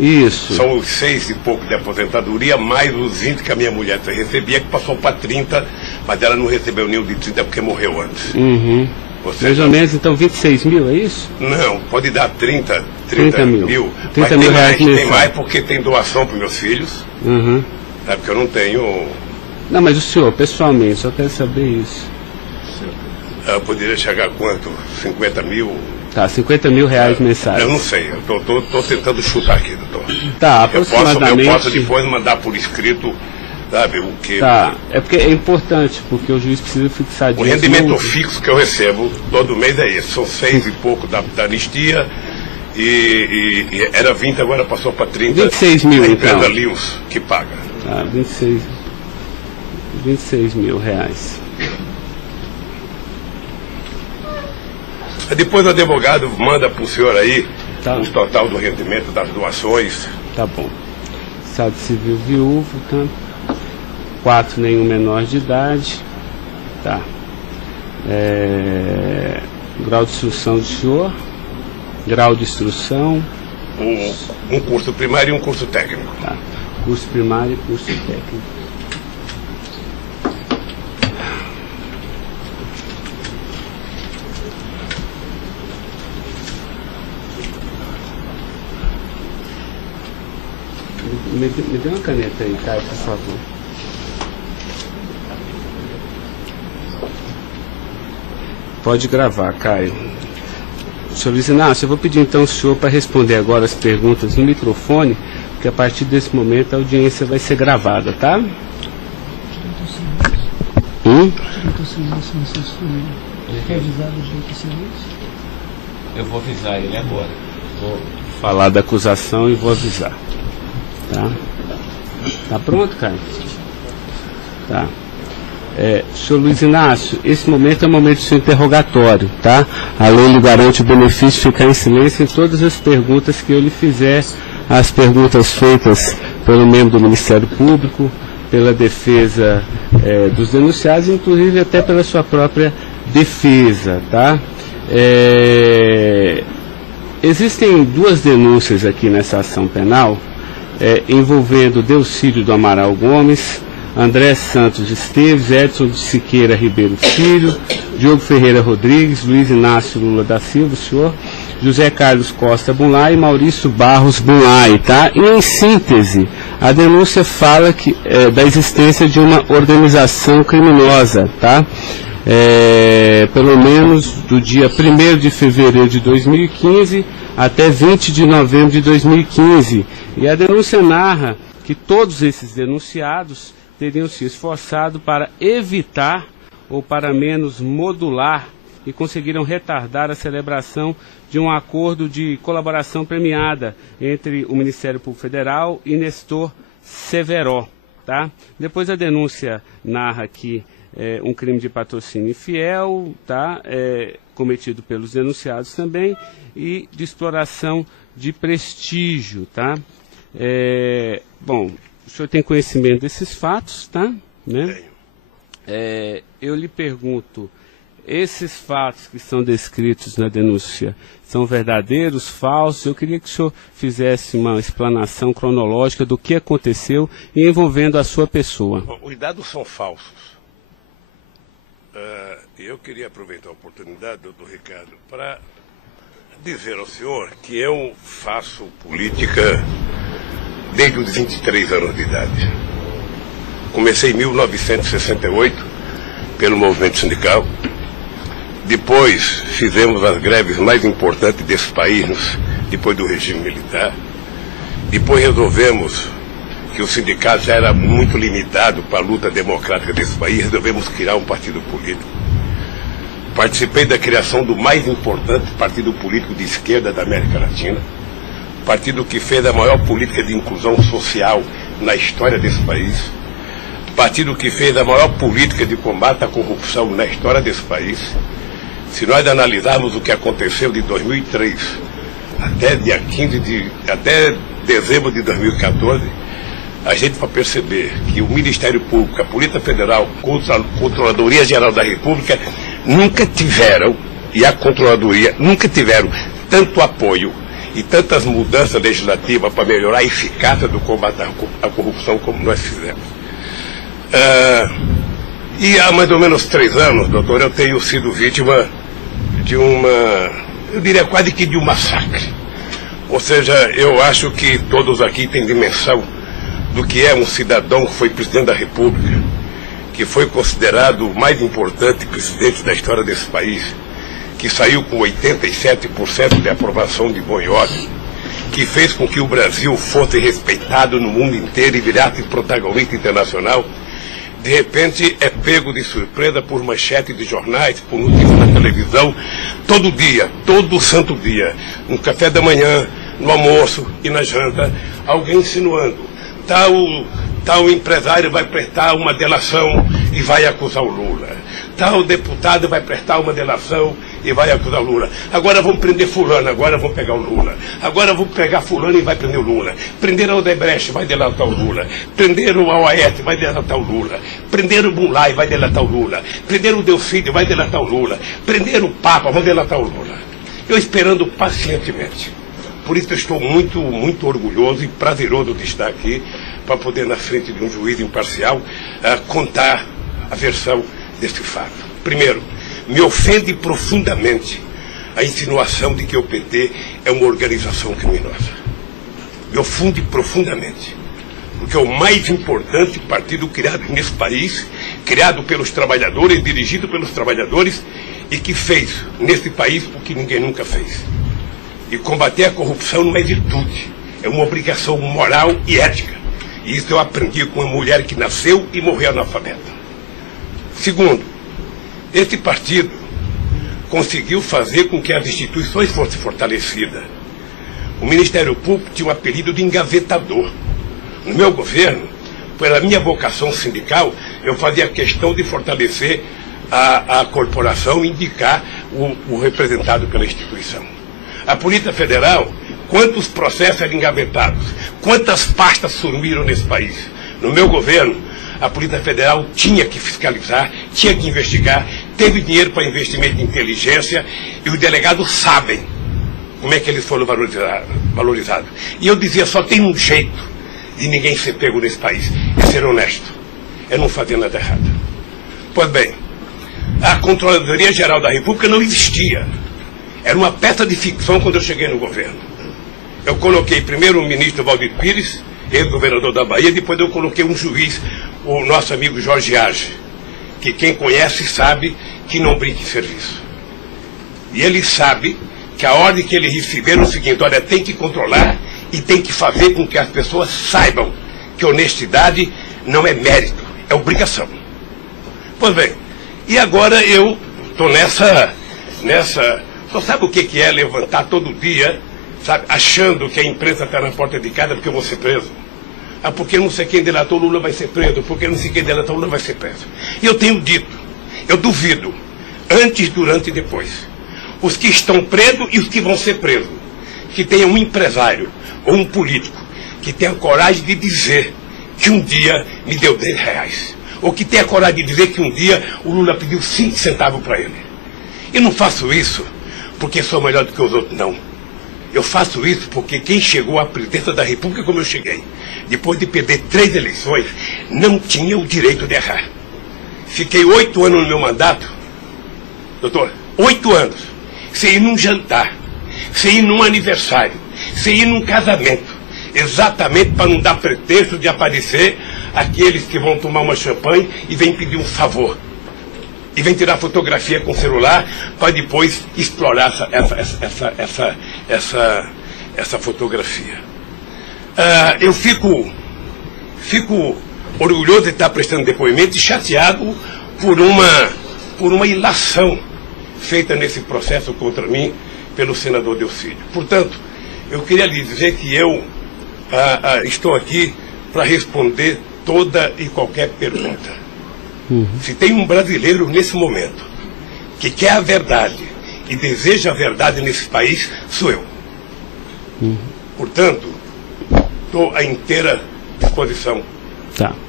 Isso. São os 6 e pouco de aposentadoria, mais os 20 que a minha mulher recebia, que passou para 30, mas ela não recebeu nenhum de 30 porque morreu antes. Uhum. Mais ou menos, então 26 mil, é isso? Não, pode dar 30 mil. 30 mil reais tem mais porque tem doação para meus filhos. Uhum. É porque eu não tenho... Não, mas o senhor, pessoalmente, só quero saber isso. Eu poderia chegar a quanto? 50 mil? Tá, 50 mil reais mensais. Eu não sei, eu tô tentando chutar aqui, doutor. Tá, aproximadamente... Eu posso depois mandar por escrito, sabe, o que... Tá, é porque é importante, porque o juiz precisa fixar disso. O rendimento fixo que eu recebo todo mês é esse, são 6 e pouco da anistia, e era 20, agora passou para 30. 26 mil, então. A empresa Lewis que paga. Tá, 26 mil reais. Depois o advogado manda para o senhor aí tá. O total do rendimento das doações. Tá bom. Estado civil viúvo, tá? 4 nenhum menor de idade. Tá. Grau de instrução do senhor. Grau de instrução. Um curso primário e um curso técnico. Tá. Curso primário e curso técnico. Me dê uma caneta aí, Caio, por favor. Pode gravar, Caio. Senhor Luiz Inácio, eu vou pedir então ao senhor para responder agora as perguntas no microfone, porque a partir desse momento a audiência vai ser gravada, tá? Eu vou avisar ele agora. Vou falar da acusação e vou avisar. Tá pronto, Caio? Tá. Senhor Luiz Inácio, esse momento é o momento do seu interrogatório, tá? A lei lhe garante o benefício de ficar em silêncio em todas as perguntas que eu lhe fizer, as perguntas feitas pelo membro do Ministério Público, pela defesa dos denunciados, inclusive até pela sua própria defesa, tá? Existem 2 denúncias aqui nessa ação penal, envolvendo Delcídio do Amaral Gomes, André Santos Esteves, Edson de Siqueira Ribeiro Filho, Diogo Ferreira Rodrigues, Luiz Inácio Lula da Silva, o senhor, José Carlos Costa Bunlai e Maurício Barros Bunlai, tá? E em síntese, a denúncia fala da existência de uma organização criminosa, tá? Pelo menos do dia 1º de fevereiro de 2015 até 20 de novembro de 2015. E a denúncia narra que todos esses denunciados teriam se esforçado para evitar ou para menos modular e conseguiram retardar a celebração de um acordo de colaboração premiada entre o Ministério Público Federal e Nestor Severo, tá? Depois a denúncia narra que um crime de patrocínio infiel, tá? Cometido pelos denunciados também, e de exploração de prestígio, tá? Bom, o senhor tem conhecimento desses fatos, tá? Né? Eu lhe pergunto, esses fatos que são descritos na denúncia são verdadeiros, falsos? Eu queria que o senhor fizesse uma explanação cronológica do que aconteceu envolvendo a sua pessoa. Bom, os dados são falsos. Eu queria aproveitar a oportunidade, doutor Ricardo, para dizer ao senhor que eu faço política desde os 23 anos de idade. Comecei em 1968 pelo movimento sindical. Depois fizemos as greves mais importantes desse país, depois do regime militar. Depois resolvemos que o sindicato já era muito limitado para a luta democrática desse país, resolvemos criar um partido político. Participei da criação do mais importante partido político de esquerda da América Latina, partido que fez a maior política de inclusão social na história desse país, partido que fez a maior política de combate à corrupção na história desse país. Se nós analisarmos o que aconteceu de 2003 até dezembro de 2014, a gente vai perceber que o Ministério Público, a Polícia Federal, a Controladoria Geral da República nunca tiveram, e a Controladoria nunca tiveram tanto apoio e tantas mudanças legislativas para melhorar a eficácia do combate à corrupção como nós fizemos. E há mais ou menos 3 anos, doutor, eu tenho sido vítima de eu diria quase que de um massacre. Ou seja, eu acho que todos aqui têm dimensão do que é um cidadão que foi presidente da República, que foi considerado o mais importante presidente da história desse país, que saiu com 87% de aprovação de bom e ódio, que fez com que o Brasil fosse respeitado no mundo inteiro e virasse protagonista internacional. De repente é pego de surpresa por manchete de jornais, por notícias na televisão, todo dia, todo santo dia, no café da manhã, no almoço e na janta, alguém insinuando, tal empresário vai prestar uma delação e vai acusar o Lula, tal deputado vai prestar uma delação e vai acusar o Lula. Agora vão prender fulano, agora vão pegar o Lula. Agora vão pegar fulano e vai prender o Lula. Prenderam o Odebrecht, vai delatar o Lula. Prenderam o Aoeste, vai delatar o Lula. Prenderam o Bunlai, vai delatar o Lula. Prenderam o Delfídio, vai delatar o Lula. Prenderam o Papa, vai delatar o Lula. Eu esperando pacientemente. Por isso eu estou muito, muito orgulhoso e prazeroso de estar aqui para poder, na frente de um juiz imparcial, contar a versão desse fato. Primeiro, me ofende profundamente a insinuação de que o PT é uma organização criminosa. Me ofende profundamente, porque é o mais importante partido criado nesse país, criado pelos trabalhadores, dirigido pelos trabalhadores, e que fez nesse país o que ninguém nunca fez. E combater a corrupção não é virtude, é uma obrigação moral e ética. E isso eu aprendi com uma mulher que nasceu e morreu analfabeta. Segundo, esse partido conseguiu fazer com que as instituições fossem fortalecidas. O Ministério Público tinha um apelido de engavetador. No meu governo, pela minha vocação sindical, eu fazia questão de fortalecer a corporação e indicar o representado pela instituição. A Polícia Federal, quantos processos eram engavetados, quantas pastas sumiram nesse país. No meu governo, a Polícia Federal tinha que fiscalizar, tinha que investigar, teve dinheiro para investimento em inteligência e os delegados sabem como é que eles foram valorizados. E eu dizia, só tem um jeito de ninguém ser pego nesse país, é ser honesto, é não fazer nada errado. Pois bem, a Controladoria Geral da República não existia. Era uma peça de ficção quando eu cheguei no governo. Eu coloquei primeiro o ministro Valdir Pires, ex-governador da Bahia, depois eu coloquei um juiz, o nosso amigo Jorge Age, que quem conhece sabe que não brinca em serviço. E ele sabe que a ordem que ele recebeu é o seguinte, olha, tem que controlar e tem que fazer com que as pessoas saibam que honestidade não é mérito, é obrigação. Pois bem, e agora eu estou nessa... Só sabe o que é levantar todo dia, sabe, achando que a imprensa está na porta de casa porque eu vou ser preso? Ah, porque não sei quem delatou Lula vai ser preso, porque não sei quem delatou Lula vai ser preso. E eu tenho dito, eu duvido, antes, durante e depois, os que estão presos e os que vão ser presos, que tenha um empresário ou um político que tenha coragem de dizer que um dia me deu R$10, ou que tenha coragem de dizer que um dia o Lula pediu 5 centavos para ele. Eu não faço isso porque sou melhor do que os outros, não. Eu faço isso porque quem chegou à presidência da República como eu cheguei, depois de perder 3 eleições, não tinha o direito de errar. Fiquei 8 anos no meu mandato, doutor, 8 anos, sem ir num jantar, sem ir num aniversário, sem ir num casamento, exatamente para não dar pretexto de aparecer aqueles que vão tomar uma champanhe e vêm pedir um favor. E vem tirar fotografia com o celular para depois explorar essa fotografia. Eu fico orgulhoso de estar prestando depoimento e chateado por uma ilação feita nesse processo contra mim pelo senador Delfídio. Portanto, eu queria lhe dizer que eu estou aqui para responder toda e qualquer pergunta. Se tem um brasileiro nesse momento que quer a verdade e deseja a verdade nesse país, sou eu. Portanto, estou à inteira disposição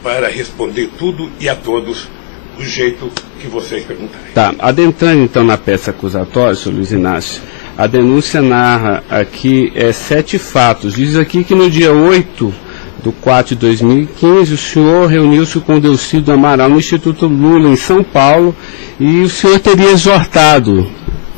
para responder tudo e a todos do jeito que vocês perguntarem. Tá, adentrando então na peça acusatória, senhor Luiz Inácio, a denúncia narra aqui 7 fatos. Diz aqui que no dia 8/4/2015, o senhor reuniu-se com o Delcídio Amaral no Instituto Lula, em São Paulo, e o senhor teria exortado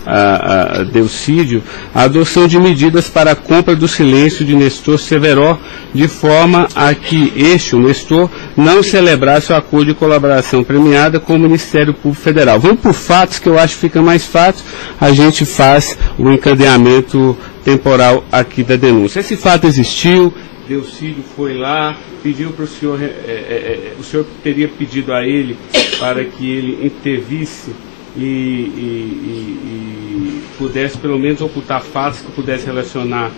a Delcídio a adoção de medidas para a compra do silêncio de Nestor Severo, de forma a que o Nestor, não celebrasse o acordo de colaboração premiada com o Ministério Público Federal. Vamos por fatos, que eu acho que fica mais fácil, a gente faz o encadeamento temporal aqui da denúncia. Esse fato existiu, Delcídio foi lá, pediu para o senhor teria pedido a ele para que ele intervisse e pudesse pelo menos ocultar fatos que pudesse relacionar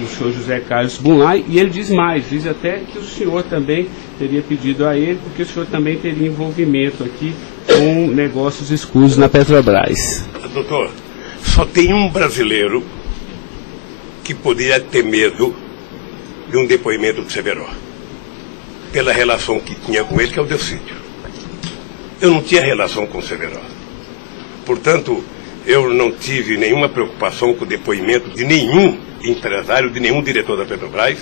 o senhor José Carlos Bunlai, e ele diz mais, diz até que o senhor também teria pedido a ele, porque o senhor também teria envolvimento aqui com negócios escusos na Petrobras. Doutor, só tem um brasileiro que poderia ter medo de um depoimento do Severo, pela relação que tinha com ele, que é o Delcídio. Eu não tinha relação com o Severo. Portanto, eu não tive nenhuma preocupação com o depoimento de nenhum empresário, de nenhum diretor da Petrobras,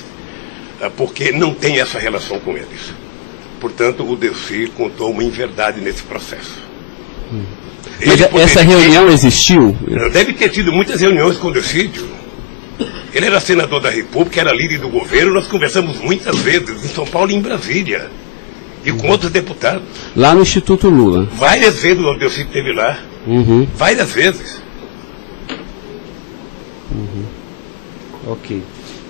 porque não tem essa relação com eles. Portanto, o Delcídio contou uma inverdade nesse processo. Mas essa reunião existiu? Deve ter tido muitas reuniões com o Delcídio. Ele era senador da República, era líder do governo, nós conversamos muitas vezes, em São Paulo e em Brasília, e com outros deputados. Lá no Instituto Lula? Várias vezes o Delcídio esteve lá. Várias vezes. Ok.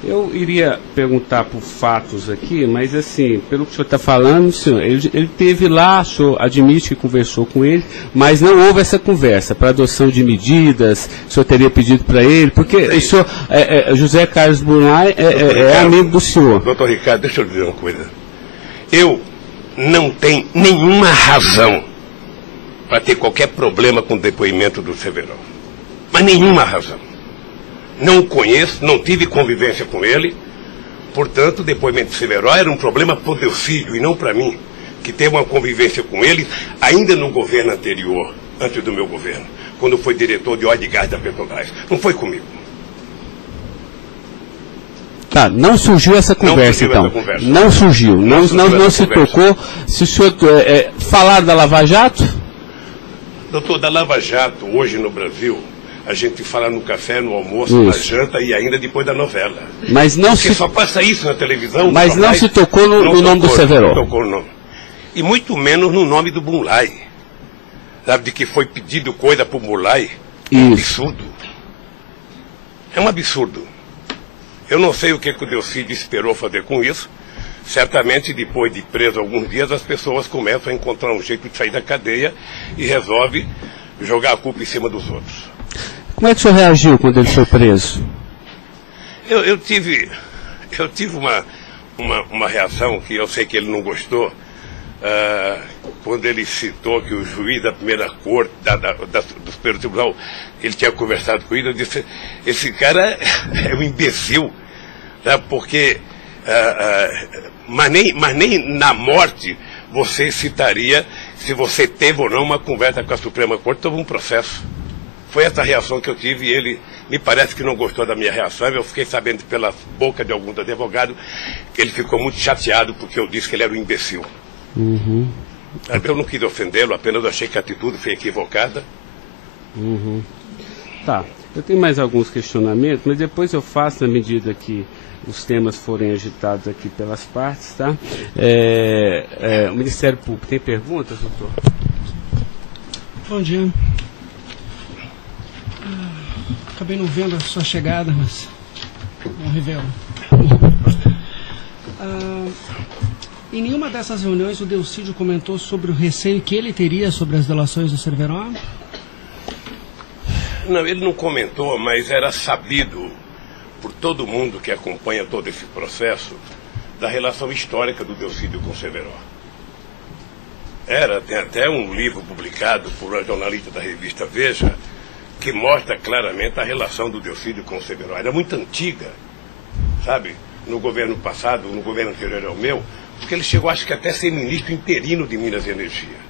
Eu iria perguntar por fatos aqui, mas assim, pelo que o senhor está falando, senhor, ele teve lá, o senhor admite que conversou com ele, mas não houve essa conversa para adoção de medidas, o senhor teria pedido para ele, porque o senhor, José Carlos Bunlai é amigo do senhor. Doutor Ricardo, deixa eu dizer uma coisa. Eu não tenho nenhuma razão para ter qualquer problema com o depoimento do Severo. Mas nenhuma razão. Não o conheço, não tive convivência com ele. Portanto, o depoimento do Severo era um problema para o Delcídio e não para mim, que teve uma convivência com ele ainda no governo anterior, antes do meu governo, quando foi diretor de óleo e gás da Petrobras. Não foi comigo. Tá, não surgiu essa conversa, então. Não surgiu, não se tocou. Se o senhor falar da Lava Jato? Doutor, da Lava Jato, hoje no Brasil, a gente fala no café, no almoço, na janta e ainda depois da novela. Mas não Porque só passa isso na televisão. Mas não se tocou no nome do Severo. Não tocou no nome. E muito menos no nome do Bunlai. Sabe, de que foi pedido coisa para o Bunlai. É um absurdo. É um absurdo. Eu não sei o que o Delcídio esperou fazer com isso. Certamente, depois de preso alguns dias, as pessoas começam a encontrar um jeito de sair da cadeia e resolve jogar a culpa em cima dos outros. Como é que o senhor reagiu quando ele foi preso? Eu tive uma reação que eu sei que ele não gostou, quando ele citou que o juiz da primeira corte, do Superior Tribunal, ele tinha conversado com ele. Eu disse, esse cara é um imbecil, tá? Porque mas nem na morte você citaria se você teve ou não uma conversa com a Suprema Corte sobre um processo. Foi essa reação que eu tive e ele me parece que não gostou da minha reação. Eu fiquei sabendo pela boca de alguns advogados que ele ficou muito chateado porque eu disse que ele era um imbecil. Eu não quis ofendê-lo, apenas achei que a atitude foi equivocada. Tá, eu tenho mais alguns questionamentos, mas depois eu faço na medida que os temas forem agitados aqui pelas partes, tá? O Ministério Público tem perguntas, doutor? Bom dia. Acabei não vendo a sua chegada, mas não revelo. Em nenhuma dessas reuniões o Delcídio comentou sobre o receio que ele teria sobre as delações do Severo? Não, ele não comentou, mas era sabido por todo mundo que acompanha todo esse processo da relação histórica do Delcídio com o Severo. Tem até um livro publicado por uma jornalista da revista Veja que mostra claramente a relação do Delcídio com o Severo. Era muito antiga, sabe? No governo passado, no governo anterior ao meu, porque ele chegou, acho que até a ser ministro interino de Minas e Energia.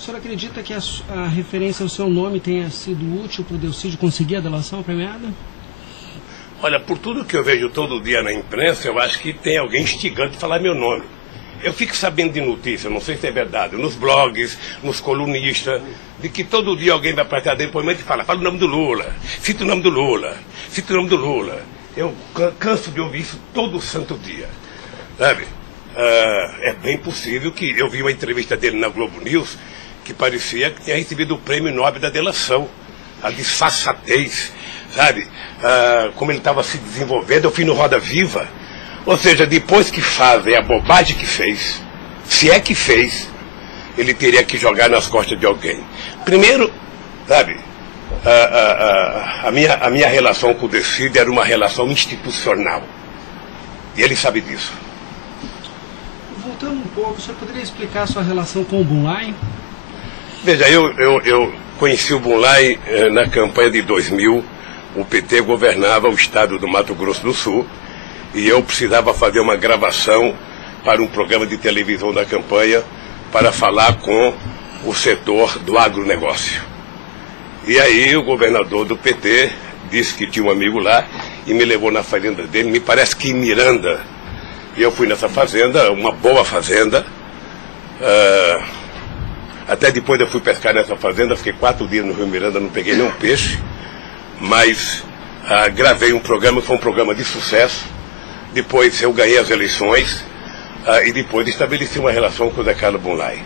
O senhor acredita que a referência ao seu nome tenha sido útil para o Delcídio conseguir a delação premiada? Olha, por tudo que eu vejo todo dia na imprensa, eu acho que tem alguém instigando a falar meu nome. Eu fico sabendo de notícia, não sei se é verdade, nos blogs, nos colunistas, de que todo dia alguém vai prestar depoimento e fala o nome do Lula, cita o nome do Lula, cita o nome do Lula. Eu canso de ouvir isso todo santo dia, sabe? É bem possível que eu vi uma entrevista dele na Globo News que parecia que tinha recebido o prêmio Nobel da delação, a disfarçatez, sabe? Como ele estava se desenvolvendo, eu fui no Roda Viva. Ou seja, depois que fazem a bobagem que fez, se é que fez, ele teria que jogar nas costas de alguém. Primeiro, sabe, a minha relação com o Delcídio era uma relação institucional. E ele sabe disso. Voltando um pouco, o senhor poderia explicar a sua relação com o Bunlai? Veja, eu conheci o Bunlai na campanha de 2000. O PT governava o estado do Mato Grosso do Sul e eu precisava fazer uma gravação para um programa de televisão da campanha para falar com o setor do agronegócio. E aí o governador do PT disse que tinha um amigo lá e me levou na fazenda dele, me parece que em Miranda. E eu fui nessa fazenda, uma boa fazenda. Até depois eu fui pescar nessa fazenda, fiquei 4 dias no Rio Miranda, não peguei nenhum peixe. Mas gravei um programa, foi um programa de sucesso. Depois eu ganhei as eleições e depois estabeleci uma relação com o Zé Carlos Bunlai.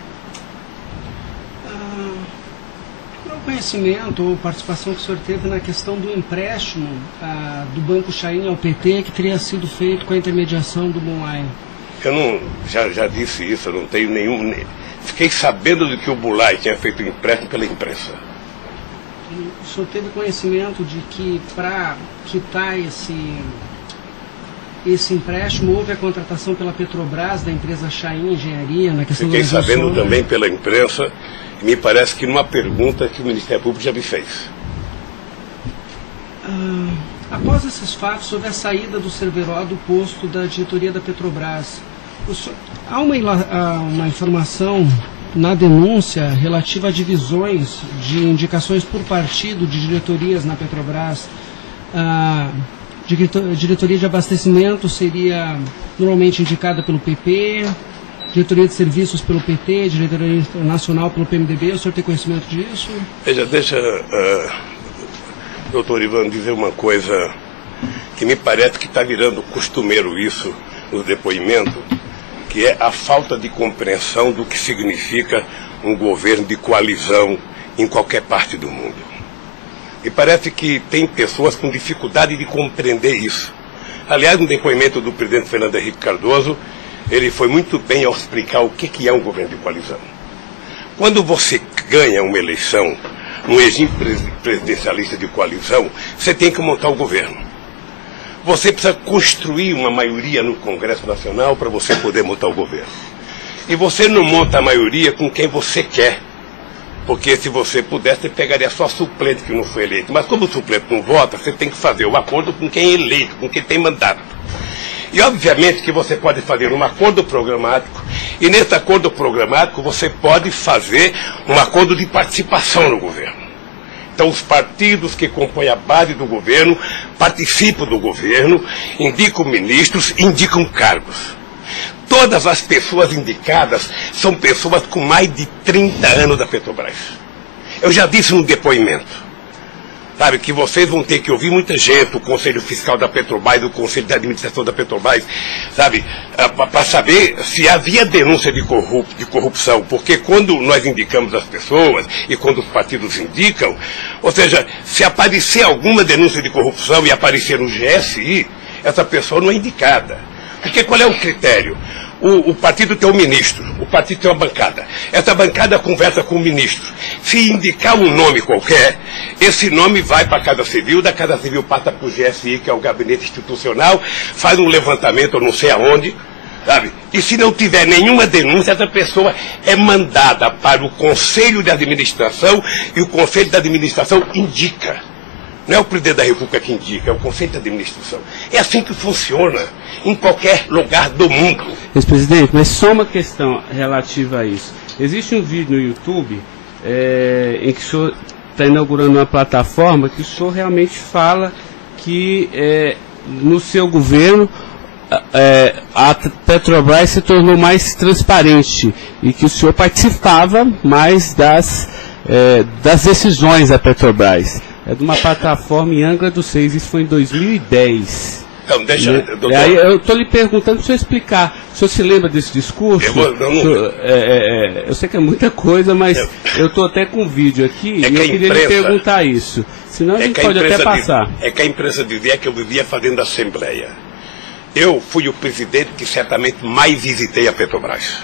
Qual o conhecimento ou participação que o senhor teve na questão do empréstimo do Banco Chain ao PT que teria sido feito com a intermediação do Bunlai? Eu não, já disse isso, eu não tenho nenhum... Fiquei sabendo de que o Bunlai tinha feito um empréstimo pela imprensa. O senhor teve conhecimento de que para quitar esse empréstimo houve a contratação pela Petrobras da empresa Chain Engenharia na questão Fiquei da sabendo também pela imprensa, e me parece que numa pergunta que o Ministério Público já me fez. Após esses fatos, sobre a saída do Cerveró do posto da diretoria da Petrobras, há uma informação na denúncia relativa a divisões de indicações por partido de diretorias na Petrobras. A diretoria de abastecimento seria normalmente indicada pelo PP, diretoria de serviços pelo PT, diretoria nacional pelo PMDB. O senhor tem conhecimento disso? Veja, deixa, doutor Ivan, dizer uma coisa que me parece que está virando costumeiro isso no depoimento, que é a falta de compreensão do que significa um governo de coalizão em qualquer parte do mundo. E parece que tem pessoas com dificuldade de compreender isso. Aliás, no depoimento do presidente Fernando Henrique Cardoso, ele foi muito bem ao explicar o que é um governo de coalizão. Quando você ganha uma eleição, um regime presidencialista de coalizão, você tem que montar o governo. Você precisa construir uma maioria no Congresso Nacional para você poder montar o governo. E você não monta a maioria com quem você quer. Porque se você pudesse, você pegaria só suplente que não foi eleito. Mas como o suplente não vota, você tem que fazer o acordo com quem é eleito, com quem tem mandato. E obviamente que você pode fazer um acordo programático, e nesse acordo programático você pode fazer um acordo de participação no governo. Então os partidos que compõem a base do governo participam do governo, indicam ministros, indicam cargos. Todas as pessoas indicadas são pessoas com mais de 30 anos da Petrobras. Eu já disse no depoimento, sabe, que vocês vão ter que ouvir muita gente, o Conselho Fiscal da Petrobras, o Conselho de Administração da Petrobras, sabe, para saber se havia denúncia de corrupção, porque quando nós indicamos as pessoas e quando os partidos indicam, ou seja, se aparecer alguma denúncia de corrupção e aparecer no GSI, essa pessoa não é indicada. Porque qual é o critério? O partido tem um ministro, o partido tem uma bancada. Essa bancada conversa com o ministro. Se indicar um nome qualquer, esse nome vai para a Casa Civil, da Casa Civil passa para o GSI, que é o Gabinete Institucional, faz um levantamento, eu não sei aonde, sabe? E se não tiver nenhuma denúncia, essa pessoa é mandada para o Conselho de Administração e o Conselho de Administração indica. Não é o presidente da República que indica, é o Conselho de Administração. É assim que funciona em qualquer lugar do mundo. Ex-presidente, mas só uma questão relativa a isso. Existe um vídeo no YouTube em que o senhor está inaugurando uma plataforma que o senhor realmente fala que no seu governo a Petrobras se tornou mais transparente e que o senhor participava mais das decisões da Petrobras. É de uma plataforma em Angra dos Reis, isso foi em 2010. Então, deixa, doutor. Aí eu estou lhe perguntando para o senhor explicar. O senhor se lembra desse discurso? Eu sei que é muita coisa, mas eu estou até com um vídeo aqui e eu queria lhe perguntar isso. Senão a gente pode até passar. É que a imprensa dizia que eu vivia fazendo assembleia. Eu fui o presidente que certamente mais visitei a Petrobras.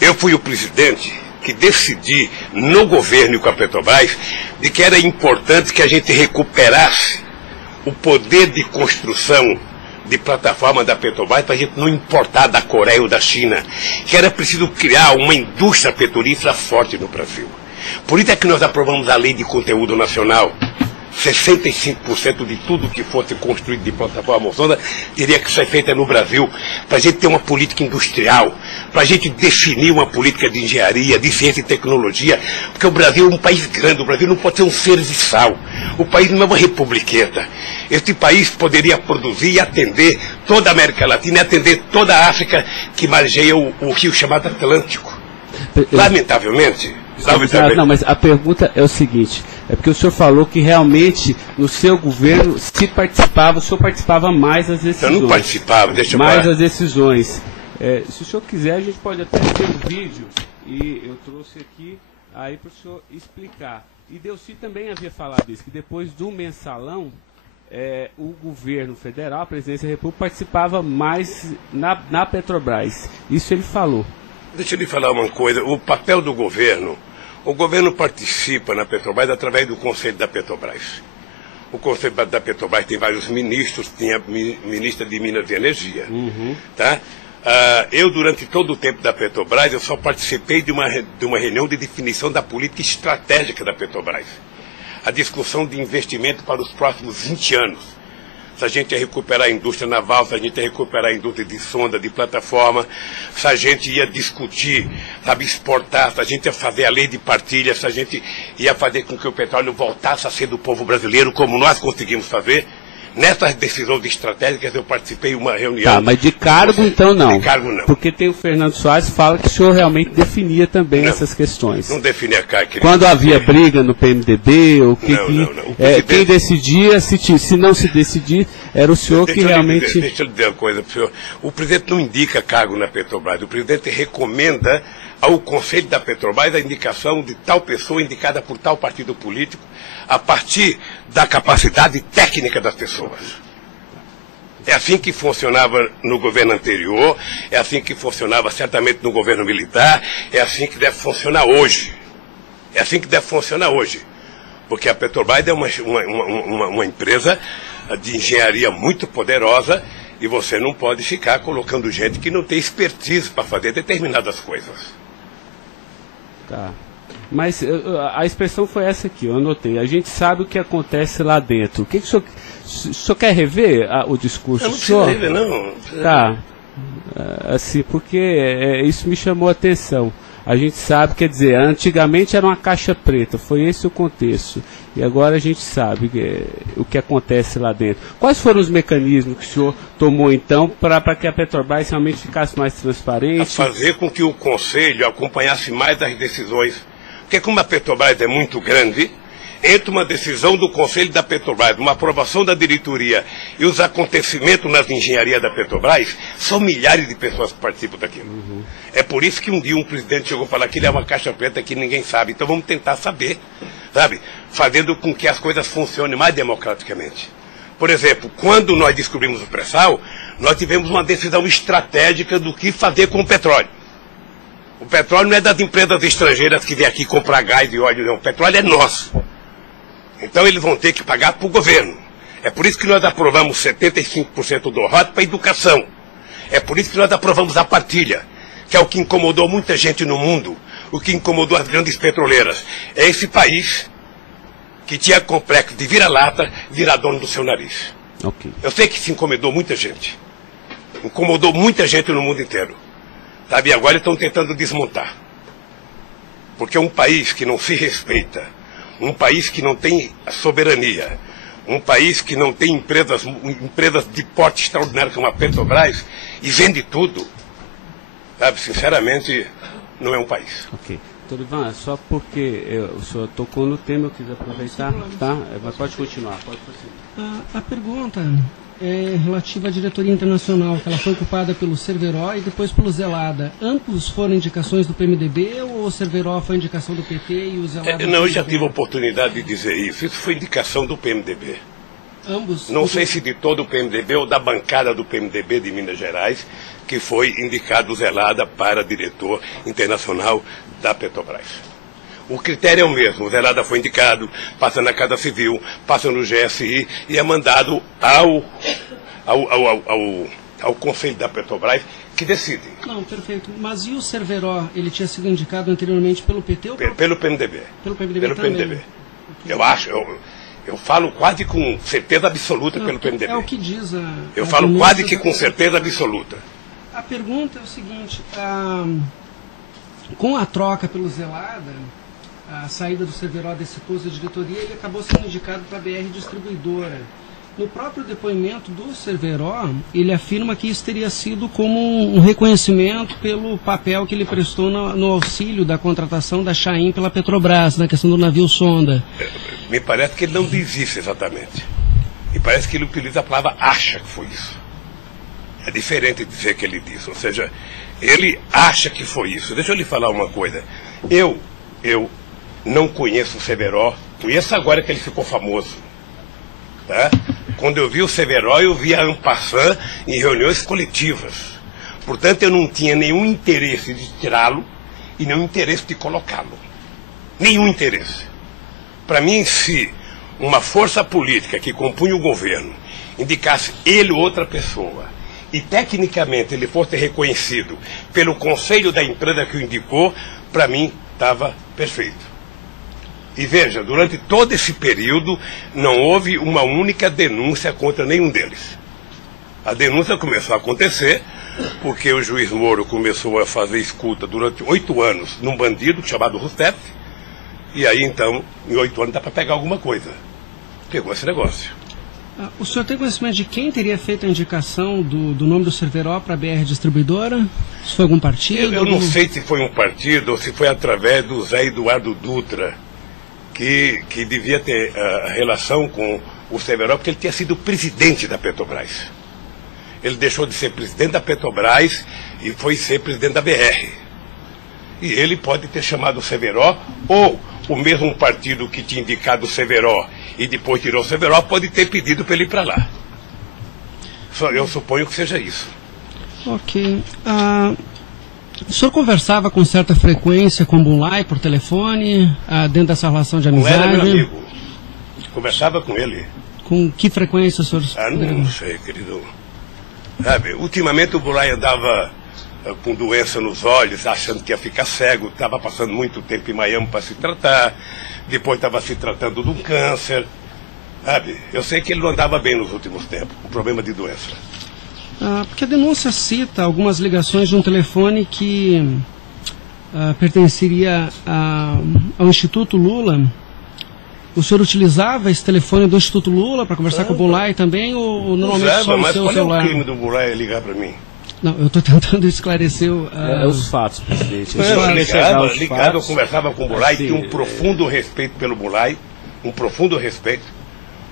Eu fui o presidente que decidi no governo e com a Petrobras de que era importante que a gente recuperasse o poder de construção de plataforma da Petrobras para a gente não importar da Coreia ou da China, que era preciso criar uma indústria petrolífera forte no Brasil. Por isso é que nós aprovamos a Lei de Conteúdo Nacional. 65% de tudo que fosse construído de plataforma sonda teria que ser feita no Brasil, para a gente ter uma política industrial, para a gente definir uma política de engenharia, de ciência e tecnologia, porque o Brasil é um país grande, o Brasil não pode ser um serviçal, o país não é uma republiqueta. Este país poderia produzir e atender toda a América Latina e atender toda a África que margeia o rio chamado Atlântico. Lamentavelmente. Não, mas a pergunta é o seguinte, é porque o senhor falou que realmente no seu governo o senhor participava mais das decisões. Eu não participava, deixa eu mais das decisões. Se o senhor quiser, a gente pode até ter um vídeo, e eu trouxe aqui aí para o senhor explicar. E Delcy também havia falado isso, que depois do mensalão, o governo federal, a presidência da República, participava mais na Petrobras. Isso ele falou. Deixa eu lhe falar uma coisa, o papel do governo, o governo participa na Petrobras através do Conselho da Petrobras. O Conselho da Petrobras tem vários ministros, tem a ministra de Minas e Energia. Tá? Eu, durante todo o tempo da Petrobras, eu só participei de uma reunião de definição da política estratégica da Petrobras. A discussão de investimento para os próximos 20 anos. Se a gente ia recuperar a indústria naval, se a gente ia recuperar a indústria de sonda, de plataforma, se a gente ia discutir, sabe, exportar, se a gente ia fazer a lei de partilha, se a gente ia fazer com que o petróleo voltasse a ser do povo brasileiro, como nós conseguimos fazer. Nessas decisões estratégicas eu participei de uma reunião. Tá, mas de cargo então não. De cargo não. Porque tem o Fernando Soares que fala que o senhor realmente definia também essas questões. Não definia cargo. Quando havia briga no PMDB, ou quem decidia, se não se decidir, era o senhor que realmente... Deixa eu lhe dizer uma coisa para o senhor. O presidente não indica cargo na Petrobras, o presidente recomenda ao Conselho da Petrobras a indicação de tal pessoa indicada por tal partido político, a partir da capacidade técnica das pessoas. É assim que funcionava no governo anterior, é assim que funcionava certamente no governo militar, é assim que deve funcionar hoje. É assim que deve funcionar hoje. Porque a Petrobras é uma empresa de engenharia muito poderosa e você não pode ficar colocando gente que não tem expertise para fazer determinadas coisas. Tá. Mas a expressão foi essa aqui, eu anotei. A gente sabe o que acontece lá dentro. O que o senhor quer rever o discurso? Eu não preciso rever, não. Tá. Assim, porque isso me chamou a atenção. A gente sabe, quer dizer, antigamente era uma caixa preta, foi esse o contexto. E agora a gente sabe o que acontece lá dentro. Quais foram os mecanismos que o senhor tomou, então, para que a Petrobras realmente ficasse mais transparente? A fazer com que o Conselho acompanhasse mais as decisões. Porque como a Petrobras é muito grande, entre uma decisão do Conselho da Petrobras, uma aprovação da diretoria e os acontecimentos nas engenharias da Petrobras, são milhares de pessoas que participam daquilo. É por isso que um dia um presidente chegou a falar que ele é uma caixa preta que ninguém sabe. Então vamos tentar saber, sabe? Fazendo com que as coisas funcionem mais democraticamente. Por exemplo, quando nós descobrimos o pré-sal, nós tivemos uma decisão estratégica do que fazer com o petróleo. O petróleo não é das empresas estrangeiras que vêm aqui comprar gás e óleo, não. O petróleo é nosso. Então eles vão ter que pagar para o governo. É por isso que nós aprovamos 75% do ROT para a educação. É por isso que nós aprovamos a partilha, que é o que incomodou muita gente no mundo, o que incomodou as grandes petroleiras. É esse país que tinha complexo de vira-lata, virar dono do seu nariz. Okay. Eu sei que isso incomodou muita gente. Incomodou muita gente no mundo inteiro. Sabe, e agora eles estão tentando desmontar. Porque um país que não se respeita, um país que não tem soberania, um país que não tem empresas de porte extraordinário como a Petrobras e vende tudo, sabe, sinceramente, não é um país. Ok. Doutor Ivan, só porque o senhor tocou no tema, eu quis aproveitar, tá? Mas pode continuar, pode prosseguir. A pergunta é relativa à diretoria internacional, que ela foi ocupada pelo Cerveró e depois pelo Zelada. Ambos foram indicações do PMDB ou o Cerveró foi indicação do PT e o Zelada... Não, eu já tive a oportunidade de dizer isso. Isso foi indicação do PMDB. Ambos? Não sei se de todo o PMDB ou da bancada do PMDB de Minas Gerais, que foi indicado o Zelada para diretor internacional da Petrobras. O critério é o mesmo. O Zelada foi indicado, passa na Casa Civil, passa no GSI e é mandado ao Conselho da Petrobras, que decide. Não, perfeito. Mas e o Cerveró? Ele tinha sido indicado anteriormente pelo PT ou pelo PMDB? Pelo PMDB pelo também. PMDB. Eu acho, eu falo quase com certeza absoluta pelo PMDB. É o que diz a... Eu falo quase que com certeza absoluta. A pergunta é o seguinte, com a troca pelo Zelada, a saída do Cerveró desse posto de diretoria, ele acabou sendo indicado para a BR Distribuidora. No próprio depoimento do Cerveró, ele afirma que isso teria sido como um reconhecimento pelo papel que ele prestou no auxílio da contratação da Chain pela Petrobras, na questão do navio sonda. Me parece que ele não diz isso exatamente. Me parece que ele utiliza a palavra acha que foi isso. É diferente de dizer que ele disse. Ou seja, ele acha que foi isso. Deixa eu lhe falar uma coisa. Eu não conheço o Cerveró, conheço agora que ele ficou famoso. Tá? Quando eu vi o Cerveró, eu vi a en passant em reuniões coletivas. Portanto, eu não tinha nenhum interesse de tirá-lo e nenhum interesse de colocá-lo. Nenhum interesse. Para mim, se uma força política que compunha o governo indicasse ele ou outra pessoa, e tecnicamente ele fosse reconhecido pelo conselho da empresa que o indicou, para mim estava perfeito. E veja, durante todo esse período não houve uma única denúncia contra nenhum deles. A denúncia começou a acontecer porque o juiz Moro começou a fazer escuta durante 8 anos num bandido chamado Rousseff, e aí então, em 8 anos dá para pegar alguma coisa. Pegou esse negócio. O senhor tem conhecimento de quem teria feito a indicação do nome do Cerveró para a BR Distribuidora? Se foi algum partido? Eu não sei se foi um partido ou se foi através do Zé Eduardo Dutra, que devia ter relação com o Cerveró, porque ele tinha sido presidente da Petrobras. Ele deixou de ser presidente da Petrobras e foi ser presidente da BR. E ele pode ter chamado o Cerveró, ou o mesmo partido que tinha indicado o Cerveró e depois tirou o Cerveró pode ter pedido para ele ir para lá. Eu suponho que seja isso. Ok. O senhor conversava com certa frequência com o Bulay por telefone, dentro dessa relação de amizade? Não era meu amigo. Conversava com ele. Com que frequência o senhor... Não sei, querido. Sabe, ultimamente o Bulay andava com doença nos olhos, achando que ia ficar cego, estava passando muito tempo em Miami para se tratar, depois estava se tratando de um câncer. Sabe, eu sei que ele não andava bem nos últimos tempos, com problema de doença. Porque a denúncia cita algumas ligações de um telefone que pertenceria ao Instituto Lula. O senhor utilizava esse telefone do Instituto Lula para conversar com o Bulay também, ou normalmente só no seu celular? Mas qual é o crime do Bulay ligar para mim? Não, eu estou tentando esclarecer os fatos, presidente. Eu conversava com o Bulay, tinha um profundo respeito pelo Bulay, um profundo respeito.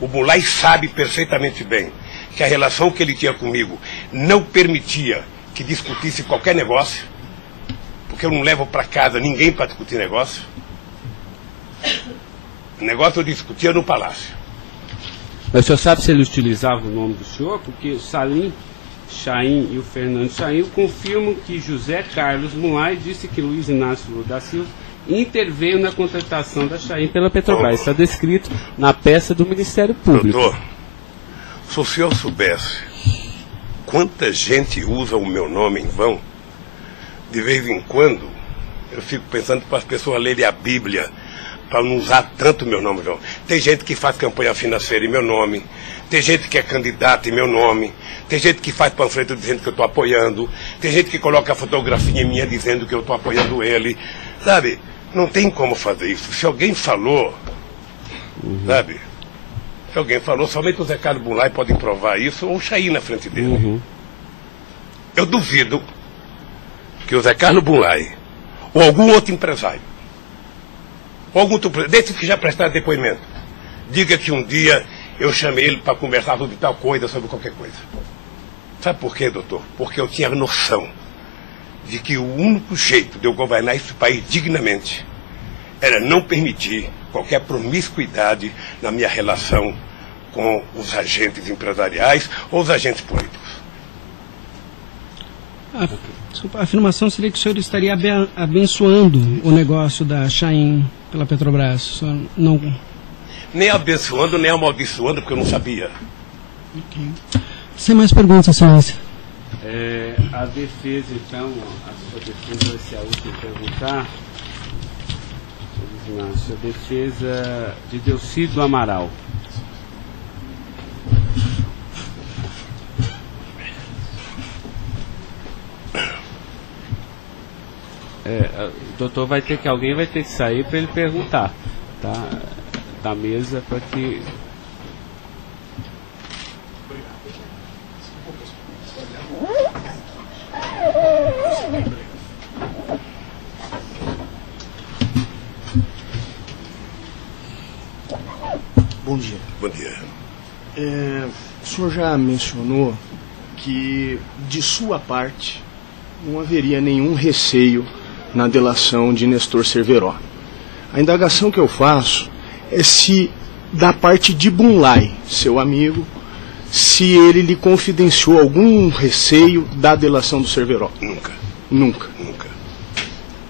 O Bulay sabe perfeitamente bem que a relação que ele tinha comigo não permitia que discutisse qualquer negócio, porque eu não levo para casa ninguém para discutir negócio. O negócio eu discutia no palácio. Mas o senhor sabe se ele utilizava o nome do senhor? Porque o Salim Chain e o Fernando Chain confirmam que José Carlos Mulay disse que Luiz Inácio Lula da Silva interveio na contratação da Chain pela Petrobras. Está descrito na peça do Ministério Público. Doutor, se o senhor soubesse quanta gente usa o meu nome em vão, de vez em quando eu fico pensando para as pessoas lerem a Bíblia, para não usar tanto meu nome, não. Tem gente que faz campanha financeira em meu nome, tem gente que é candidato em meu nome, tem gente que faz panfleto dizendo que eu estou apoiando, tem gente que coloca a fotografia minha dizendo que eu estou apoiando ele, sabe? Não tem como fazer isso. Se alguém falou, sabe? Se alguém falou, somente o Zé Carlos Bunlai pode provar isso, ou o Chaim na frente dele. Eu duvido que o Zé Carlos Bunlai, ou algum outro empresário, ou algum outro, desses que já prestaram depoimento, diga que um dia eu chamei ele para conversar sobre tal coisa, sobre qualquer coisa. Sabe por quê, doutor? Porque eu tinha noção de que o único jeito de eu governar esse país dignamente era não permitir qualquer promiscuidade na minha relação com os agentes empresariais ou os agentes políticos. A afirmação seria que o senhor estaria abençoando o negócio da Chaim pela Petrobras. O senhor não... Nem abençoando, nem amaldiçoando, porque eu não sabia. Sem mais perguntas, excelência. A defesa, então, a sua defesa vai ser a última a perguntar. A defesa de Delcídio Amaral. Doutor, alguém vai ter que sair para ele perguntar, tá? Da mesa para que... Bom dia. Bom dia. O senhor já mencionou que, de sua parte, não haveria nenhum receio na delação de Nestor Cerveró. A indagação que eu faço é se, da parte de Bunlai, seu amigo, se ele lhe confidenciou algum receio da delação do Cerveró. Nunca. Nunca. Nunca.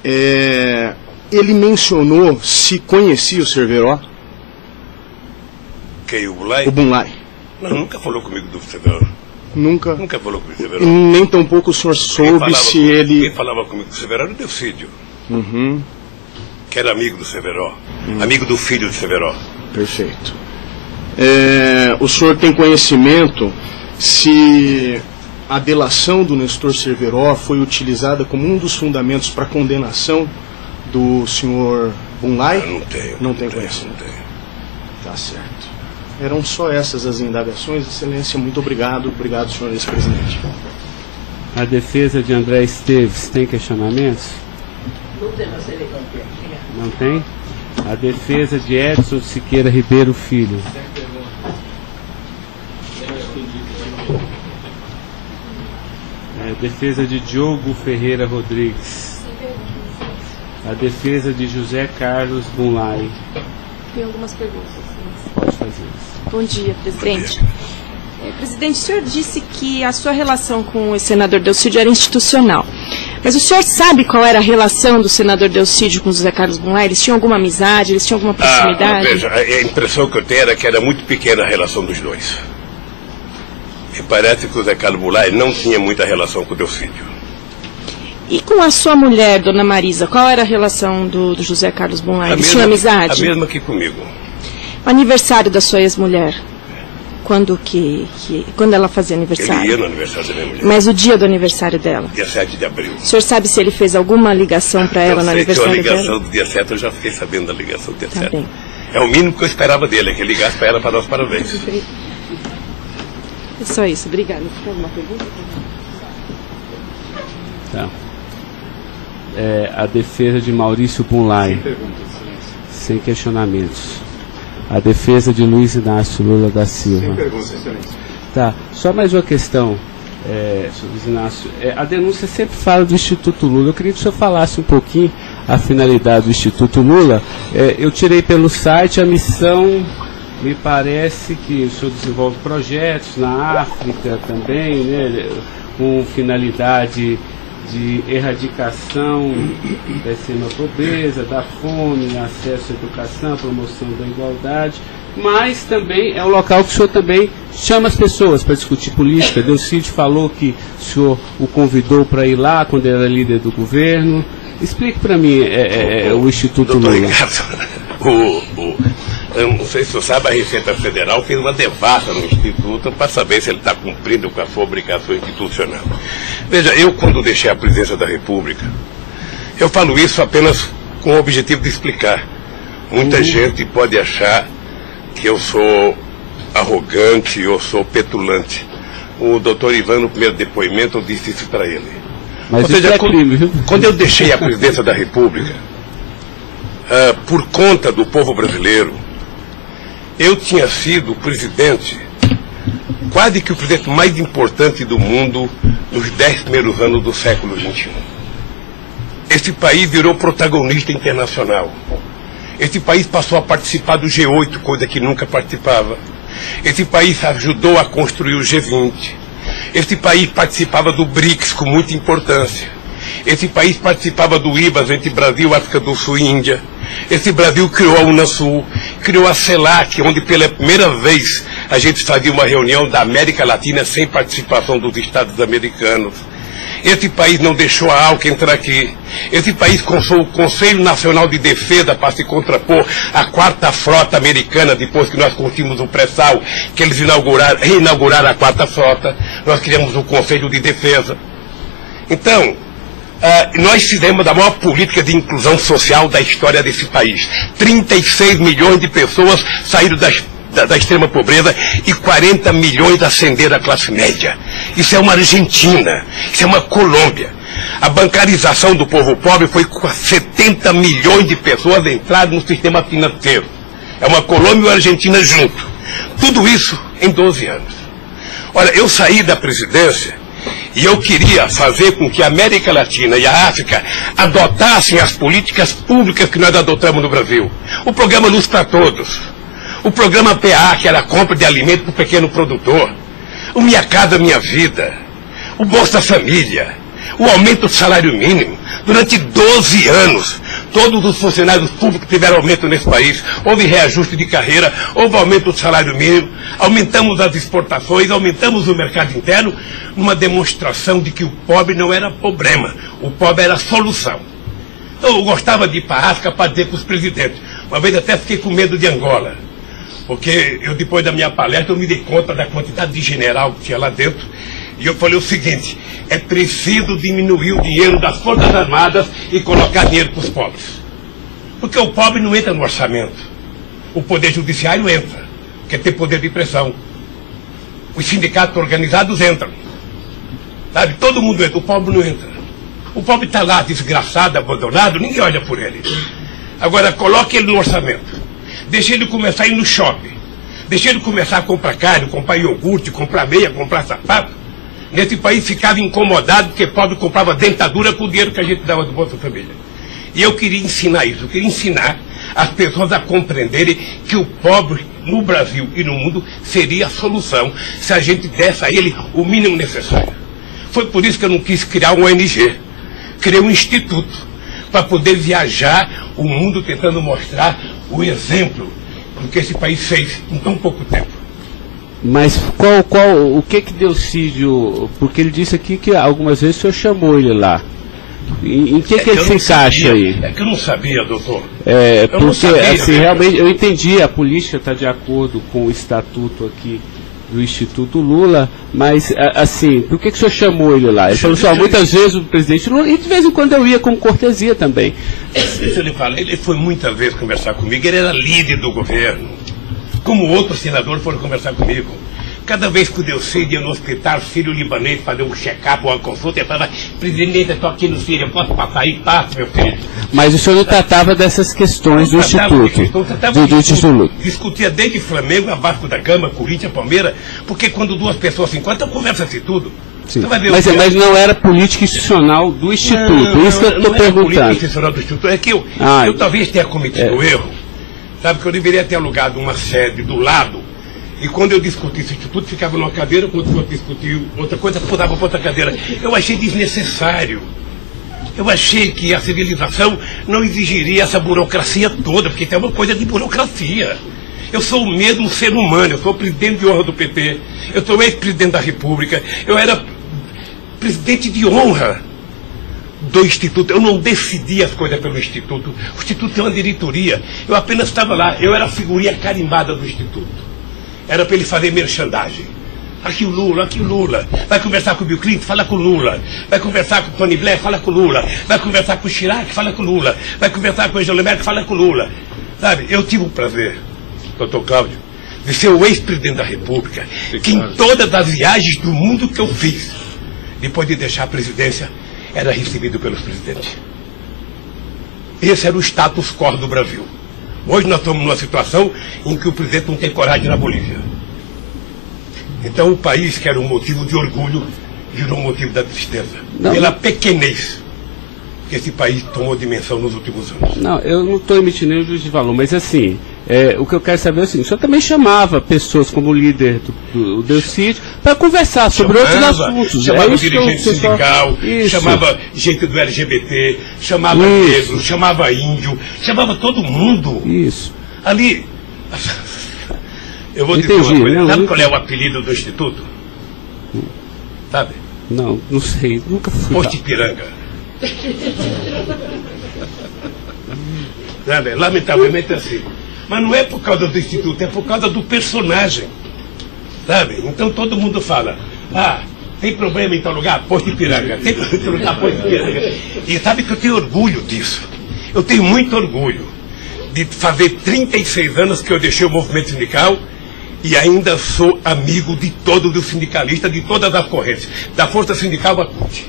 Ele mencionou se conhecia o Cerveró? Quem, o Bunlai? O Bunlai. Não, nunca falou comigo do Cerveró. Nunca? Nunca falou comigo do Cerveró. Nem tampouco o senhor soube se ele... Quem falava comigo do Cerveró era o Delcídio. Que era amigo do Cerveró. Amigo do filho do Cerveró. Perfeito. O senhor tem conhecimento se a delação do Nestor Cerveró foi utilizada como um dos fundamentos para a condenação do senhor Bunlai? Não tenho. Não tem conhecimento. Não tenho. Tá certo. Eram só essas as indagações. Excelência, muito obrigado. Obrigado, senhor vice-presidente. A defesa de André Esteves tem questionamentos? Não tem? A defesa de Edson Siqueira Ribeiro Filho. A defesa de Diogo Ferreira Rodrigues. A defesa de José Carlos Bunlai. Tem algumas perguntas. Pode fazer isso. Bom dia, presidente. Presidente, o senhor disse que a sua relação com o senador Delcídio era institucional. Mas o senhor sabe qual era a relação do senador Delcídio com o José Carlos Bunlai? Eles tinham alguma amizade? Eles tinham alguma proximidade? Veja, a impressão que eu tenho era que era muito pequena a relação dos dois. E parece que o José Carlos Bunlai não tinha muita relação com o Delcídio. E com a sua mulher, dona Marisa, qual era a relação do José Carlos Bunlai? Eles tinham amizade? A mesma que comigo. O aniversário da sua ex-mulher? Quando ela fazia aniversário? Ele ia no aniversário da minha mulher. Mas o dia do aniversário dela? Dia 7 de abril. O senhor sabe se ele fez alguma ligação para ela no aniversário dela? A ligação do dia 7, eu já fiquei sabendo da ligação do dia 7. Bem. É o mínimo que eu esperava dele, é que ele ligasse para ela para dar os parabéns. É só isso, obrigada. Tem alguma pergunta? Tá. A defesa de Maurício Bunlai. Sem questionamentos. A defesa de Luiz Inácio Lula da Silva. Sem perguntas, excelência. Tá. Só mais uma questão, Luiz Inácio. A denúncia sempre fala do Instituto Lula. Eu queria que o senhor falasse um pouquinho a finalidade do Instituto Lula. Eu tirei pelo site a missão. Me parece que o senhor desenvolve projetos na África também, né, com finalidade de erradicação da extrema pobreza, da fome, acesso à educação, promoção da igualdade, mas também é um local que o senhor também chama as pessoas para discutir política. Delcídio falou que o senhor o convidou para ir lá quando era líder do governo. Explique para mim o Instituto Lula. Eu não sei se você sabe, a Receita Federal fez uma devassa no Instituto para saber se ele está cumprindo com a sua obrigação institucional. Veja, eu quando deixei a presidência da República, eu falo isso apenas com o objetivo de explicar. Muita gente pode achar que eu sou arrogante, eu sou petulante. O doutor Ivan, no primeiro depoimento, eu disse isso para ele. Mas ou seja, crime, viu? quando eu deixei a presidência da República, por conta do povo brasileiro, eu tinha sido presidente, quase que o presidente mais importante do mundo nos 10 primeiros anos do século XXI. Esse país virou protagonista internacional. Esse país passou a participar do G8, coisa que nunca participava. Esse país ajudou a construir o G20. Esse país participava do BRICS com muita importância. Esse país participava do IBAS entre Brasil, África do Sul e Índia. Esse Brasil criou a Unasul, criou a CELAC, onde pela primeira vez a gente fazia uma reunião da América Latina sem participação dos Estados americanos. Esse país não deixou a ALCA entrar aqui. Esse país construiu o Conselho Nacional de Defesa para se contrapor à 4ª Frota Americana, depois que nós conseguimos o pré-sal, que eles reinauguraram a 4ª Frota. Nós criamos o Conselho de Defesa. Então, nós fizemos a maior política de inclusão social da história desse país. 36 milhões de pessoas saíram da extrema pobreza e 40 milhões ascenderam à classe média. Isso é uma Argentina, isso é uma Colômbia. A bancarização do povo pobre foi com 70 milhões de pessoas entradas no sistema financeiro. É uma Colômbia e uma Argentina junto. Tudo isso em 12 anos. Olha, eu saí da presidência e eu queria fazer com que a América Latina e a África adotassem as políticas públicas que nós adotamos no Brasil. O programa Luz para Todos. O programa PA, que era a compra de alimento para o pequeno produtor. O Minha Casa Minha Vida. O Bolsa Família. O aumento do salário mínimo. Durante 12 anos, todos os funcionários públicos tiveram aumento nesse país. Houve reajuste de carreira, houve aumento do salário mínimo. Aumentamos as exportações, aumentamos o mercado interno, numa demonstração de que o pobre não era problema. O pobre era a solução. Eu gostava de ir para a África para dizer para os presidentes. Uma vez até fiquei com medo de Angola. Porque eu, depois da minha palestra, eu me dei conta da quantidade de general que tinha lá dentro. E eu falei o seguinte: é preciso diminuir o dinheiro das Forças Armadas e colocar dinheiro para os pobres. Porque o pobre não entra no orçamento. O Poder Judiciário entra, porque tem poder de pressão. Os sindicatos organizados entram. Sabe? Todo mundo entra, o pobre não entra. O pobre está lá, desgraçado, abandonado, ninguém olha por ele. Agora, coloque ele no orçamento. Deixa ele começar a ir no shopping. Deixa ele começar a comprar carne, comprar iogurte, comprar meia, comprar sapato. Nesse país ficava incomodado porque pobre comprava dentadura com o dinheiro que a gente dava do Bolsa Família. E eu queria ensinar isso. Eu queria ensinar as pessoas a compreenderem que o pobre no Brasil e no mundo seria a solução se a gente desse a ele o mínimo necessário. Foi por isso que eu não quis criar um ONG. Criei um instituto para poder viajar o mundo tentando mostrar o exemplo do que esse país fez em tão pouco tempo. Mas o que Delcídio, porque ele disse aqui que algumas vezes o senhor chamou ele lá. Em que ele se encaixa aí? É que eu não sabia, doutor. Porque sabia, assim, realmente, eu entendi, a política está de acordo com o estatuto aqui do Instituto Lula, mas, assim, por que o senhor chamou ele lá? Ele falou assim, muitas vezes o presidente Lula, e de vez em quando eu ia com cortesia também. Deixa eu lhe falar, ele foi muitas vezes conversar comigo, ele era líder do governo, como outros senadores foram conversar comigo. Cada vez que o Delcídio ia no hospital sírio-libanês fazer um check-up ou uma consulta, ele falava, presidente, eu estou aqui no Sírio, eu posso passar aí? Passo, meu filho. Mas o senhor não tratava dessas questões do Instituto? Discutia desde Flamengo a Vasco da Gama, Corinthians, Palmeiras, porque quando duas pessoas se encontram, conversa-se tudo. Mas não era política institucional do Instituto, isso que eu estou perguntando. Não era política institucional do Instituto, é que eu talvez tenha cometido erro, sabe, que eu deveria ter alugado uma sede do lado. E quando eu discuti esse instituto, ficava numa cadeira, quando eu discutia outra coisa, pulava para outra cadeira. Eu achei desnecessário. Eu achei que a civilização não exigiria essa burocracia toda, porque tem uma coisa de burocracia. Eu sou o mesmo ser humano, eu sou presidente de honra do PT, eu sou ex-presidente da República, eu era presidente de honra do Instituto. Eu não decidi as coisas pelo Instituto. O Instituto tem uma diretoria. Eu apenas estava lá, eu era a figurinha carimbada do Instituto. Era para ele fazer merchandising. Aqui o Lula. Vai conversar com o Bill Clinton, fala com o Lula. Vai conversar com o Tony Blair, fala com o Lula. Vai conversar com o Chirac, fala com o Lula. Vai conversar com o Angela Merkel, fala com o Lula. Sabe, eu tive o prazer, doutor Cláudio, de ser o ex-presidente da República, que em todas as viagens do mundo que eu fiz, depois de deixar a presidência, era recebido pelos presidentes. Esse era o status quo do Brasil. Hoje nós estamos numa situação em que o presidente não tem coragem na Bolívia. Então o país, que era um motivo de orgulho, virou um motivo da tristeza. Pela pequenez que esse país tomou dimensão nos últimos anos. Não, eu não estou emitindo nenhum juízo de valor, mas assim, o que eu quero saber é o seguinte: o senhor também chamava pessoas como o líder do Delcídio para conversar sobre outros assuntos. Chamava dirigente sindical, chamava gente do LGBT, chamava negro, chamava índio, chamava todo mundo. Isso. Ali, eu vou dizer uma coisa, sabe qual é o apelido do Instituto? Sabe? Não sei, nunca fui. Posto Ipiranga. Lamentavelmente é assim. Mas não é por causa do Instituto, é por causa do personagem. Sabe? Então todo mundo fala: tem problema em tal lugar? Posto Ipiranga. Tem problema em tal lugar? Posto Ipiranga. E sabe que eu tenho orgulho disso. Eu tenho muito orgulho de fazer 36 anos que eu deixei o movimento sindical e ainda sou amigo de todos os sindicalistas, de todas as correntes, da Força Sindical à CUT.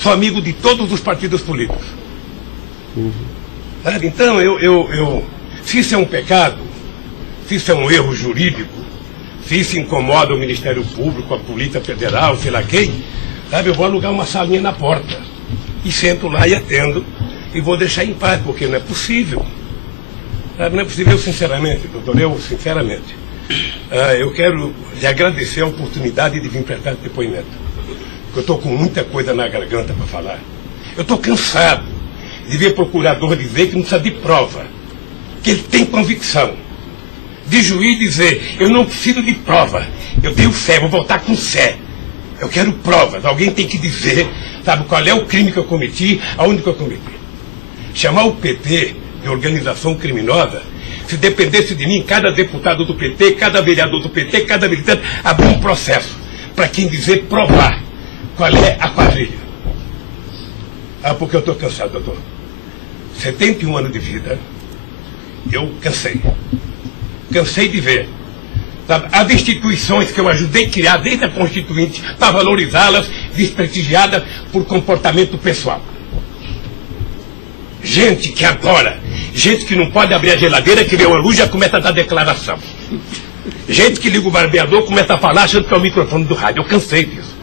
Sou amigo de todos os partidos políticos. Então, se isso é um pecado, se isso é um erro jurídico, se isso incomoda o Ministério Público, a Polícia Federal, sei lá quem, eu vou alugar uma salinha na porta e sento lá e atendo e vou deixar em paz, porque não é possível. Não é possível, sinceramente, doutor, sinceramente. Eu quero lhe agradecer a oportunidade de vir prestar esse depoimento. Eu estou com muita coisa na garganta para falar. Eu estou cansado de ver procurador dizer que não precisa de prova, que ele tem convicção. De juiz dizer: eu não preciso de prova, eu tenho fé, vou voltar com fé. Eu quero provas, alguém tem que dizer, qual é o crime que eu cometi, aonde que eu cometi. Chamar o PT de organização criminosa, se dependesse de mim, cada deputado do PT, cada vereador do PT, cada militante, abrir um processo para quem dizer provar qual é a quadrilha. Porque eu estou cansado, doutor. 71 anos de vida, eu cansei. Cansei de ver as instituições que eu ajudei a criar desde a Constituinte, para valorizá-las, desprestigiadas por comportamento pessoal. Gente que agora, gente que não pode abrir a geladeira, que vê a luz já começa a dar declaração. Gente que liga o barbeador, começa a falar achando que é o microfone do rádio. Eu cansei disso.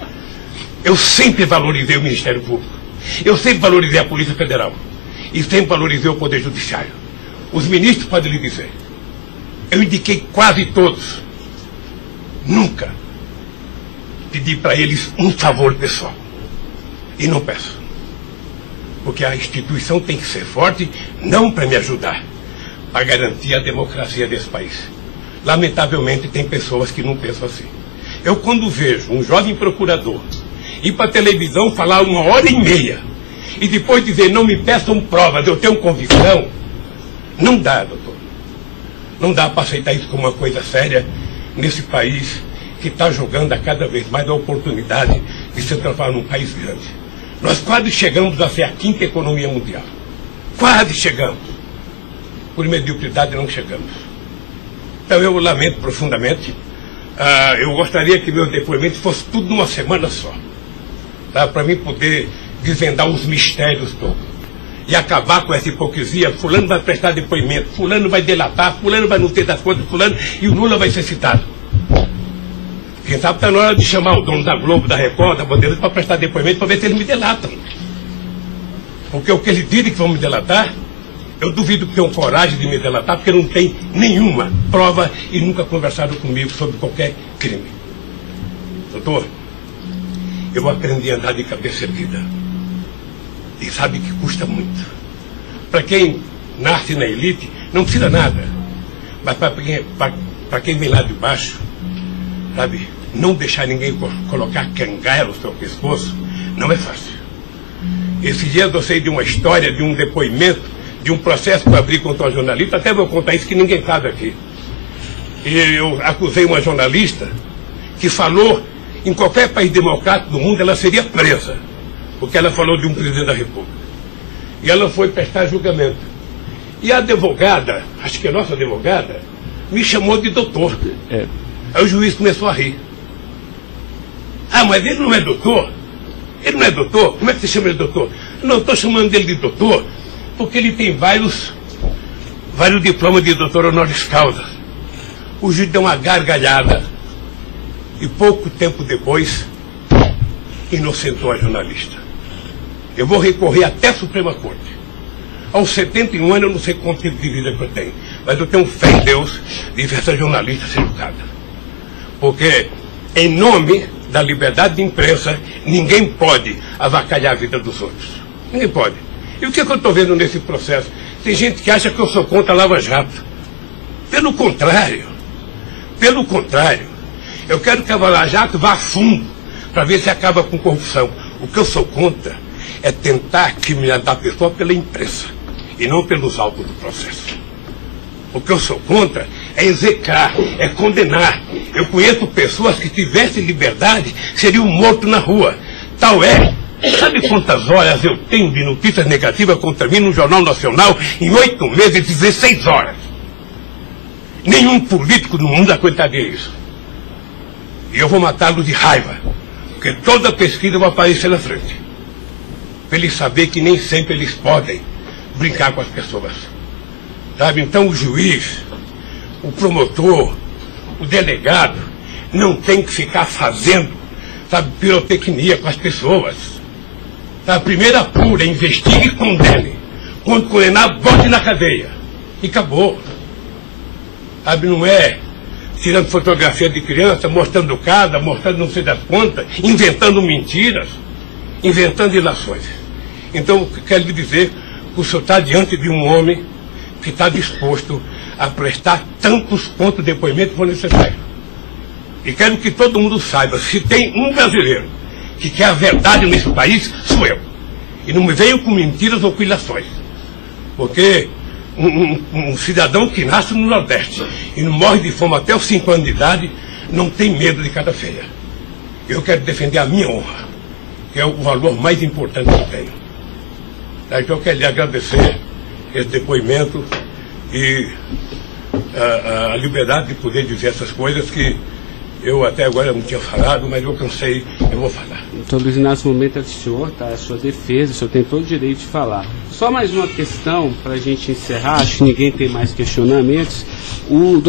Eu sempre valorizei o Ministério Público. Eu sempre valorizei a Polícia Federal. E sempre valorizei o Poder Judiciário. Os ministros podem lhe dizer. Eu indiquei quase todos. Nunca pedi para eles um favor pessoal. E não peço. Porque a instituição tem que ser forte, não para me ajudar, para garantir a democracia desse país. Lamentavelmente tem pessoas que não pensam assim. Eu, quando vejo um jovem procurador ir para a televisão falar 1h30 e depois dizer: não me peçam provas, eu tenho convicção, não dá, doutor. Não dá para aceitar isso como uma coisa séria nesse país que está jogando a cada vez mais a oportunidade de se transformar num país grande. Nós quase chegamos a ser a 5ª economia mundial. Quase chegamos. Por mediocridade não chegamos. Então eu lamento profundamente. Eu gostaria que meu depoimento fosse tudo numa semana só. Para mim poder desvendar os mistérios todos. E acabar com essa hipocrisia. Fulano vai prestar depoimento, fulano vai delatar, fulano vai não ter das contas, fulano, e o Lula vai ser citado. Quem sabe está na hora de chamar o dono da Globo, da Record, da Bandeirantes para prestar depoimento para ver se eles me delatam. Porque o que eles dizem que vão me delatar, eu duvido que tenham coragem de me delatar, porque não tem nenhuma prova e nunca conversaram comigo sobre qualquer crime. Doutor, eu aprendi a andar de cabeça erguida. E sabe que custa muito. Para quem nasce na elite, não precisa nada. Mas para quem vem lá de baixo, sabe, não deixar ninguém colocar cangaia no seu pescoço, não é fácil. Esses dias eu sei de uma história, de um depoimento, de um processo que eu abri contra uma jornalista, até vou contar isso que ninguém sabe aqui. E eu acusei uma jornalista que falou, em qualquer país democrático do mundo, ela seria presa, porque ela falou de um presidente da República. E ela foi prestar julgamento. E a advogada, acho que a nossa advogada, me chamou de doutor. Aí o juiz começou a rir. Ah, mas ele não é doutor? Ele não é doutor? Como é que você chama ele de doutor? Não, estou chamando ele de doutor porque ele tem vários diplomas de doutor honoris causa. O juiz deu uma gargalhada e pouco tempo depois inocentou a jornalista. Eu vou recorrer até a Suprema Corte. Aos 71 anos eu não sei quanto tempo de vida que eu tenho, mas eu tenho fé em Deus de ver essa jornalista ser julgada. Porque, em nome da liberdade de imprensa, ninguém pode avacalhar a vida dos outros. Ninguém pode. E o que eu estou vendo nesse processo? Tem gente que acha que eu sou contra a Lava Jato. Pelo contrário, eu quero que a Lava Jato vá a fundo para ver se acaba com corrupção. O que eu sou contra é tentar criminalizar a pessoa pela imprensa e não pelos autos do processo. O que eu sou contra é execrar, é condenar. Eu conheço pessoas que tivessem liberdade seriam mortos na rua. Tal é. Sabe quantas horas eu tenho de notícias negativas contra mim no Jornal Nacional em 8 meses, 16 horas? Nenhum político no mundo aguentaria isso. E eu vou matá-lo de raiva, porque toda pesquisa vai aparecer na frente. Para eles saberem que nem sempre eles podem brincar com as pessoas. Sabe? Então o juiz, o promotor, o delegado, não tem que ficar fazendo, sabe, pirotecnia com as pessoas. A primeira apura, investigue e condene. Quando condenar, bote na cadeia. E acabou. Sabe, não é tirando fotografia de criança, mostrando casa, mostrando não sei das quantas, inventando mentiras, inventando ilações. Então, quero lhe dizer que o senhor está diante de um homem que está disposto a prestar tantos quantos depoimentos for necessário. E quero que todo mundo saiba, se tem um brasileiro que quer a verdade nesse país, sou eu. E não me venham com mentiras ou com ilações. Porque um cidadão que nasce no Nordeste e não morre de fome até os 5 anos de idade, não tem medo de cara feia. Eu quero defender a minha honra, que é o valor mais importante que eu tenho. Então eu quero lhe agradecer esse depoimento e a liberdade de poder dizer essas coisas que eu até agora não tinha falado, mas eu cansei, eu vou falar. Doutor Luiz Inácio, o momento é do senhor, tá? A sua defesa, o senhor tem todo o direito de falar. Só mais uma questão para a gente encerrar, acho que ninguém tem mais questionamentos. O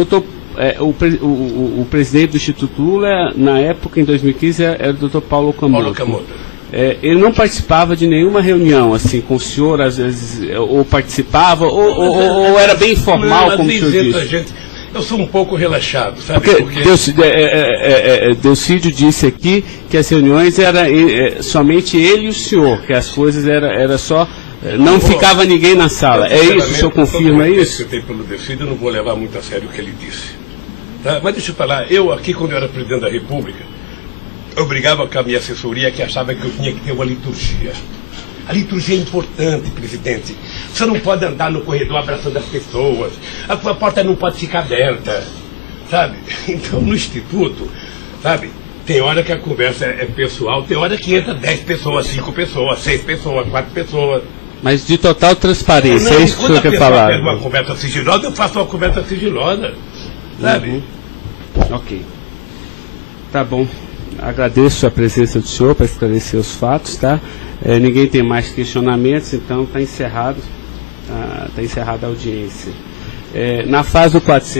presidente do Instituto Lula, na época, em 2015, era o doutor Paulo Camoto. Ele não participava de nenhuma reunião, assim, com o senhor, às vezes, ou participava, ou era bem informal, como o senhor disse? Eu sou um pouco relaxado, sabe? Porque Delcídio disse aqui que as reuniões eram somente ele e o senhor, que as coisas era só... Não ficava ninguém na sala. É isso? O senhor confirma isso? Eu tenho pelo Delcídio, eu não vou levar muito a sério o que ele disse. Tá? Mas deixa eu falar, eu aqui, quando eu era presidente da República, eu brigava com a minha assessoria que achava que eu tinha que ter uma liturgia. A liturgia é importante, presidente. Você não pode andar no corredor abraçando as pessoas. A porta não pode ficar aberta, sabe? Então, no Instituto, sabe, tem hora que a conversa é pessoal, tem hora que entra 10 pessoas, 5 pessoas, 6 pessoas, 4 pessoas. Mas de total transparência, é isso que o senhor quer falar? Quando uma conversa sigilosa, eu faço uma conversa sigilosa, sabe? Ok. Tá bom. Agradeço a presença do senhor para esclarecer os fatos, tá? Ninguém tem mais questionamentos, então está encerrado, tá encerrada a audiência. Na fase do 400.